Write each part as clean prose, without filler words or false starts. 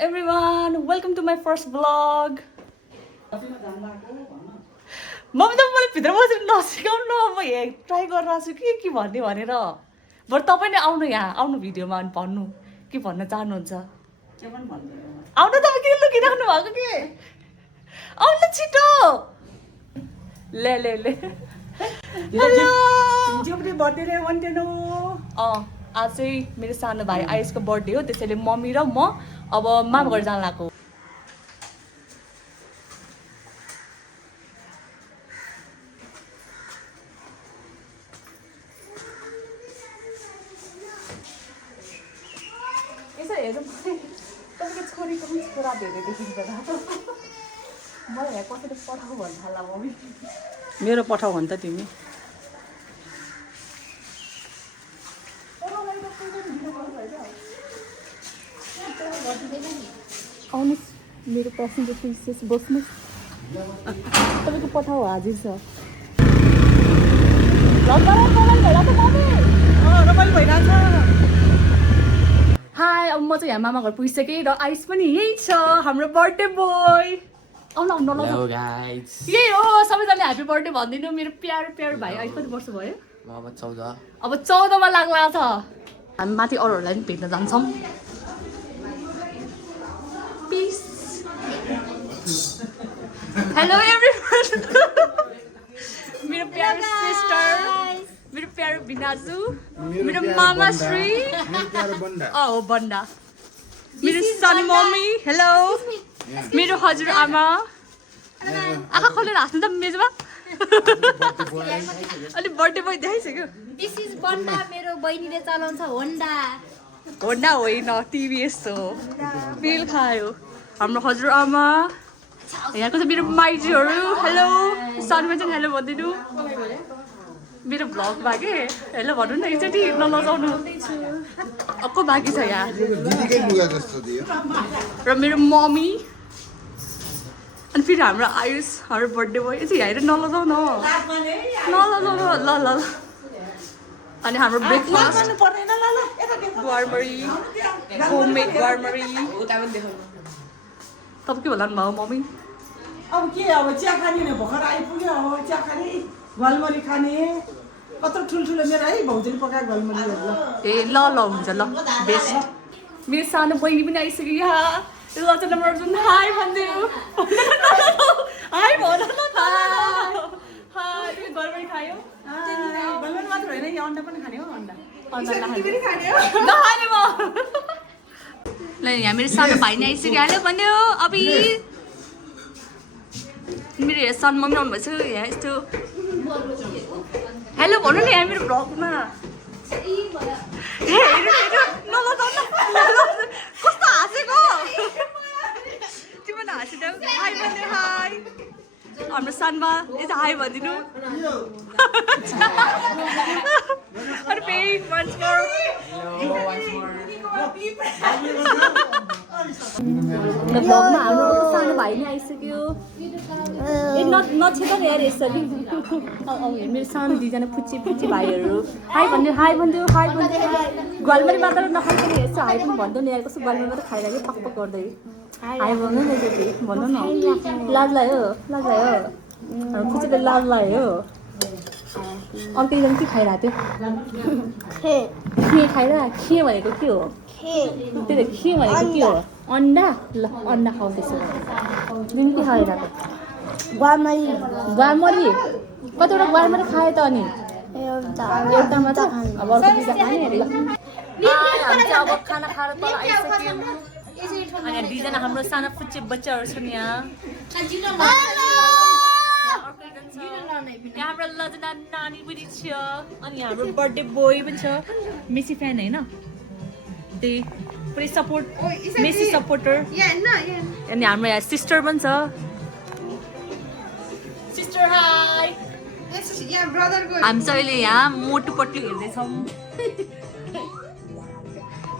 everyone, welcome to my first vlog. Mummy त मलाई भित्र बसेर नसिकाउनु म यहाँ ट्राई गरिरहेको छु के भन्ने भनेर बरु तपाईँ नै आउनु यहाँ आउनु भिडियोमा अनि भन्नु के भन्न चाहनुहुन्छ आउनु तपाईँ किन लुकिराख्नु भएको के आउनु छिटो ले ले ले हेलो जिउले बर्थडे रे वन्टेनो आज चाहिँ मेरो सानो भाइ आयुषको बर्थडे हो त्यसैले मम्मी र म अब मामा घर जान लाग्यो यसो हेरौँ तपाईँको छोरीको पनि छोरा धेरै देखिन्छ त मलाई यहाँ कसैले पठाऊ भन्छ होला मम्मी मेरो पठाऊ भन् त तिमी आउनुहोस् मेरो प्यासेन्जर प्रिन्सेस बस्नुहोस् तपाईँको पठाऊ हाजिर छ रमाइलो भइरहेको हाई अब म चाहिँ यहाँ मामा घर पुगिसकेँ र आइस पनि यही छ हाम्रो बर्थडे बोय आउनु आउनु Hello guys. यही हो सबैजनाले ह्याप्पी बर्थडे भनिदिनु मेरो प्यारो प्यारो भाइ अहिले कति वर्ष भयो अब 14. अब 14 मा लाग्ला छ हामी माथि अरूहरूलाई पनि भेट्न जान्छौँ पिस हेलो एभ्रिवान मेरो प्यारो सिस्टर मेरो प्यारो बिनाजु मेरो मामा श्री हो बन्डा मेरो सानो मम्मी हेलो मेरो हजुरआमा आँखा खोलेर हाँस्नु त मेजमा अलिक बर्थडे बोय देखाइसक्यो दिस इज बन्डा मेरो बहिनीले चलाउँछ होन्डा होन्डा होइन टिभीएस हो बेल खायो हाम्रो हजुरआमा यहाँको चाहिँ मेरो माइजूहरू हेलो सानोमा चाहिँ हेलो भनिदिनु मेरो भ्लग बाँकी हेलो भन्नु न एकचोटि नलजाउनु अर्को बाँकी छ यहाँ र मेरो मम्मी अनि फेरि हाम्रो आयुष हाम्रो बर्थडे बोय चाहिँ हेरेर नलजाउ न नलजाउ न ल ल अनि हाम्रो ब्रेकफास्ट गुवारमरी होममेड गुवारमरी तपाईँ के भन्नु भयो मम्मी अब के अब चिया खाने नि भर्खर आइपुग्यो अब चिया खाने घलमरी खाने कत्रो ठुल्ठुलो मेरो है भाउजूले पकाएको घलमरीहरू ए ल ल हुन्छ ल बेस्ट मेरो सानो बहिनी पनि आइसक्यो यहाँ लचन नम्बर जुन हाई भनिदियो हाई भन न हाई तिमी घरमै खायो घलमरी मात्र होइन यो अन्डा पनि खाने हो अन्डा नखाने म ल यहाँ मेरो सानो भाइ नै आइसक्यो हेलो भन्यो अबि मेरो यहाँ सानो मम्मी आउनु भइसक्यो यहाँ यस्तो हेलो भन्नु नि यहाँ मेरो भ्लगमा कस्तो हाँसेको तिमीलाई हाँसिदेऊ हाई भन्यो हाई हाम्रो सानमा यता हाई भनिदिनु अनि फेरि once more भ्लगमा हाम्रो सानो भाइ नै आइसक्यो ए नछेद नि यार यसरी मेरो सानो दुईजना फुच्ची फुच्ची भाइहरू हाई भन्यो हाई भन्यो हाई भन्यो घलमरी मात्र नखाइकन यसो हाई पनि भन्दैन यार कस्तो घलमरी मात्र खाइरहेको पक पक गर्दै हाई भन्नु न एकचोटि भन्नु न लाज लाग्यो हाम्रो फुच्चीले लाज लाग्यो अन्त एकदम के खाइरहेको थियो खिए खाइरह खिए भनेको के हो त्यही त खिए भनेको के हो अन्डा ल अन्डा खाउँदैछ जुन के खाइरहेको गुवारमरी कतिवटा गुवारमरी खायो त अनि एउटा मात्र अब अर्को पिज्जा खाने ल हामी चाहिँ अब खाना खाएर तल आइसक्यौँ अनि दुईजना हाम्रो सानो फुच्चे बच्चाहरू छन् यहाँ यहाँ हाम्रो लजना नानी पनि छ अनि हाम्रो बर्थडे बोय पनि छ मेसी फ्यान होइन त्यही पुरै सपोर्ट मेसी सपोर्टर अनि हाम्रो यहाँ सिस्टर पनि छ सिस्टर हाई हामी चाहिँ अहिले यहाँ मोटु पट्लु हेर्दैछौँ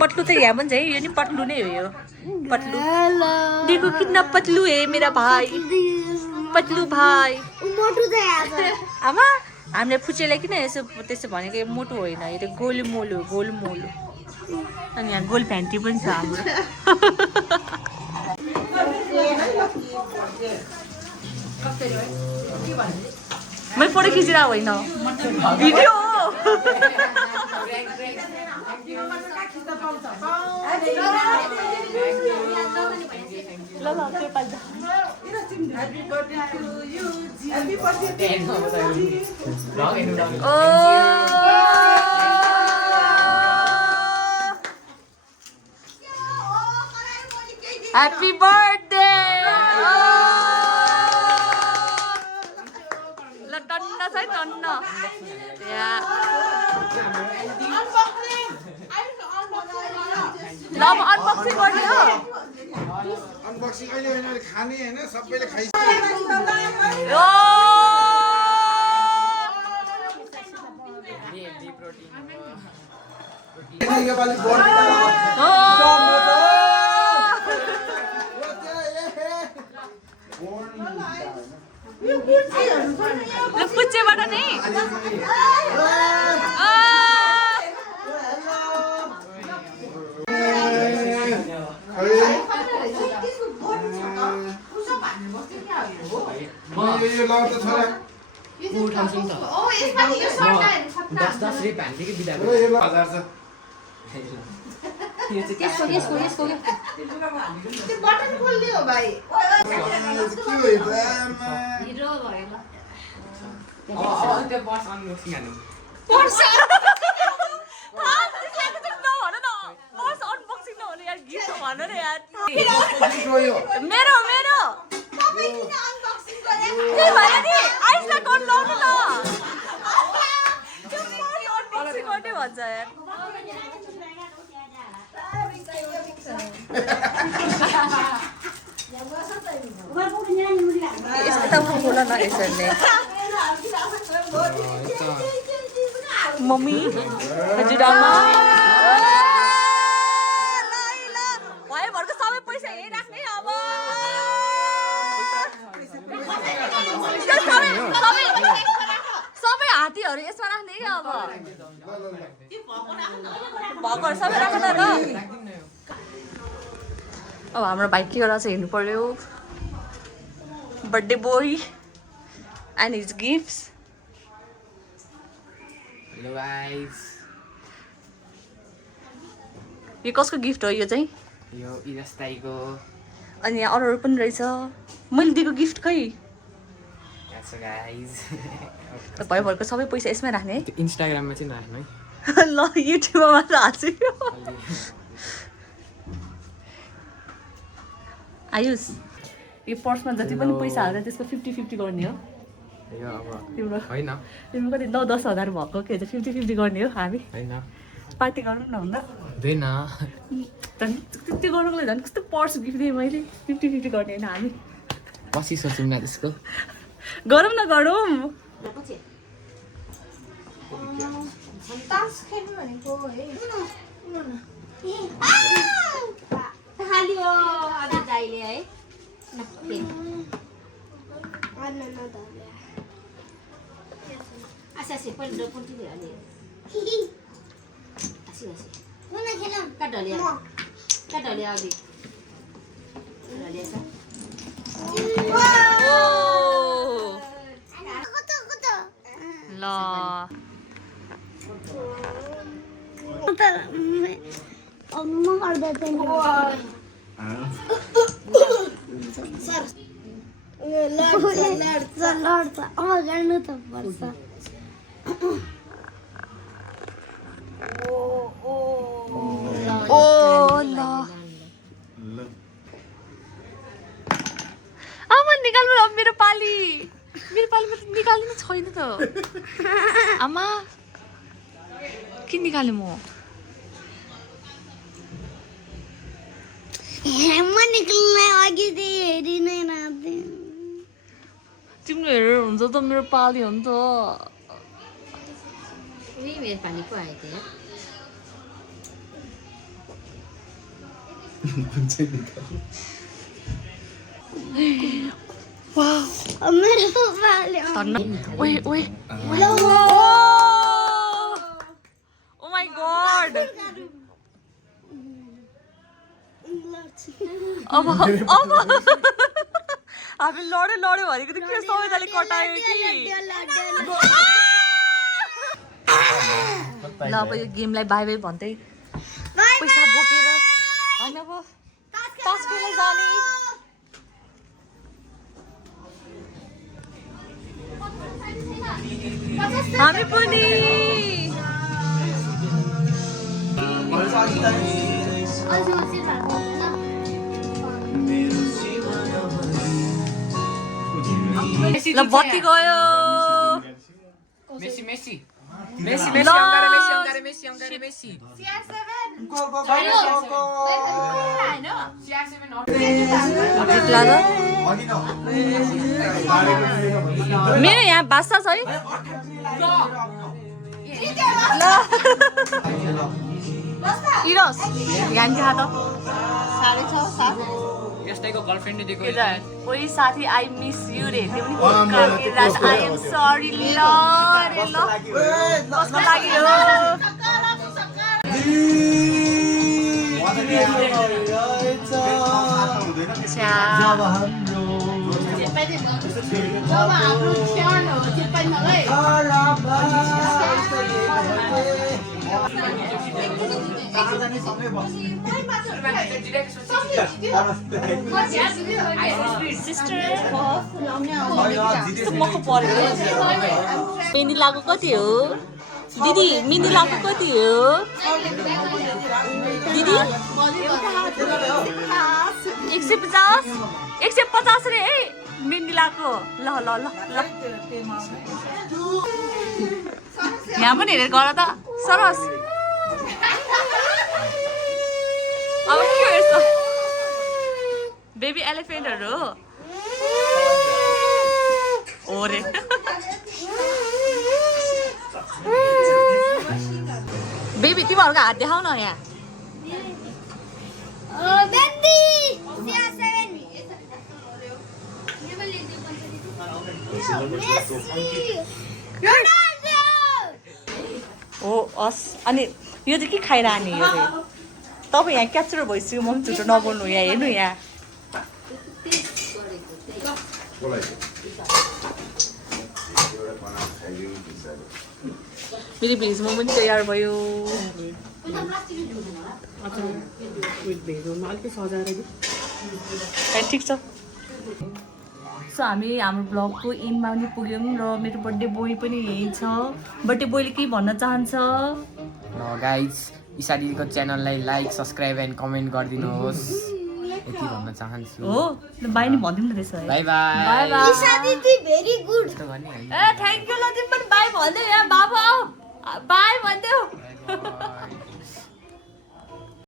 पट्लु त यहाँ पनि छ है यो नि पट्लु नै हो यो पट्लु देखो कितना पतलू है मेरा भाई पतलू भाइ आमा हामीले फुचेलाई किन यसो त्यसो भनेको मोटो होइन यो त गोलमोलो अनि यहाँ गोल भ्यान्टी पनि छ हाम्रो मैले फोटो खिचिरहेको होइन भिडियो ल ल त्यो पाल्छ Happy birthday to you. Happy birthday to you. Happy birthday! ल टन्न छ है टन्न ल अब अनबक्सिङ गर्ने हो अनबक्सिङ अहिले होइन खाने होइन सबैले खाइ यो योपालि ल पुच्चेबाट नि यो लाउ त छोरा उठाउँछौँ त ओ यसपालि यो सर्टहरू सट्टा 10 रुपियाँ हाल्थ्यो कि बिदा यो हजार छ यसको यसको यसको त्यो बटन खोल्ने हो भाइ के हो यो आमा हिरो भयो ल त्यो बस अनबक्सिङ हाल्नु पर्स नभन न पर्स अनबक्सिङ नहुने यार गिफ्ट भन न यार यो मेरो मेरो के भयो नि आइसलाई गर्नु लाउनु न त्यो पर्स अनबक्सिङ गर्ने भन्छ यार यस्तो बोल न यसरी मम्मी हजुरआमा भयो भरको सबै पैसा यही राख्ने अब सबै हात्तीहरू यसमा राख्ने कि अब भएकोहरू सबै राख्न ल अब हाम्रो भाइ के गरेर चाहिँ हेर्नु पर्यो birthday boy and his gifts hello guys यो कसको गिफ्ट हो यो चाहिँ यो इजस्ताईको अनि यहाँ अरू पनि रहेछ मैले दिएको गिफ्ट खै याद छ गाइस भयो भरको सबै पैसा यसमै राख्ने त्यो इन्स्टाग्राममा चाहिँ नराख्नु है है ल युट्युबमा मात्र हाल्छु आयुष यो पर्समा जति पनि पैसा हाल्दा त्यसको 50-50 गर्ने हो यो अब तिम्रो होइन तिम्रो कति 9-10 हजार भएको के भन्छ 50-50 गर्ने हो हामी होइन पार्टी गरौँ न हुँदा हुँदैन झन् त्यो गर्नुको लागि झन् कस्तो पर्स गिफ्ट दिएँ मैले 50-50 गर्ने होइन हामी पछि सोचौँ न त्यसको गरौँ न गरौँ तास खेल्नु भनेको है खाली हो अनि दाइले है आसी आसी पहिलो कुन्टी हाले आसी आसी कुन खेलौँ काटले अघि ढलिएछ ल म गर्दा चाहिँ लड्छ गर्नु त पर्छ ओ ल अब निकाल्नु अब मेरो पालीमा त निकाल्नु छैन त आमा के निकालेँ म म निक्ल्न अघि हेरि नै नाच्दै तिम्रो हेरेर हुन्छ त मेरो पाली हो नि त मेरो पानीको आयो त्यो मेरो पाल्यो ओए ओए ओ माय गॉड अब हामी लड्यो भनेको त के सबैजनाले कटायो कि ल अब यो गेमलाई बाई बाई भन्दै पैसा बोकेर होइन अब तास खेल्न जाने हामी पनि ल बत्ती गयो मेसी मेसी मेसी मेसी अङ्गारे मेसी अङ्गारे मेसी अङ्गारे मेसी मेरो यहाँ बासा छ है इरोस यहाँ खा त यस्तैको गर्लफ्रेन्डले दिएको ओइ साथी आई मिस यु रे त्यो पनि आई एम सरी ल रे ल कसको लागि हो मिनिलाको कति हो दिदी मिनिलाको कति हो दिदी 150 150 रे है मिनिलाको ल ल ल यहाँ पनि हेरेर गर त सरस अब के हेर्छ बेबी एलिफेन्टहरू हो रे बेबी तिमीहरूको हात देखाउ न यहाँ हो अस अनि यो चाहिँ के खाइरहने यो तपाईँ यहाँ क्याप्चर भइसक्यो म पनि झुटो नबोल्नु यहाँ हेर्नु यहाँ मेरो भेज मोमो पनि तयार भयो ठिक छ सो हामी हाम्रो ब्लगको इन्डमा पनि पुग्यौँ र मेरो बर्थडे बोय पनि यही छ बर्थडे बोयले के भन्न चाहन्छ गाइज ईशा दिदीको च्यानललाई लाइक सब्सक्राइब एन्ड कमेन्ट गरिदिनुहोस् यति भन्न चाहन्छु हो बाई नि भनिदिउँ न त्यसो bye bye bye bye Isha दिदी भेरी गुड यस्तो गर्ने होइन ए थ्याङ्क यू ल तिमी पनि बाई भन्दै यहाँ बाबु आऊ बाई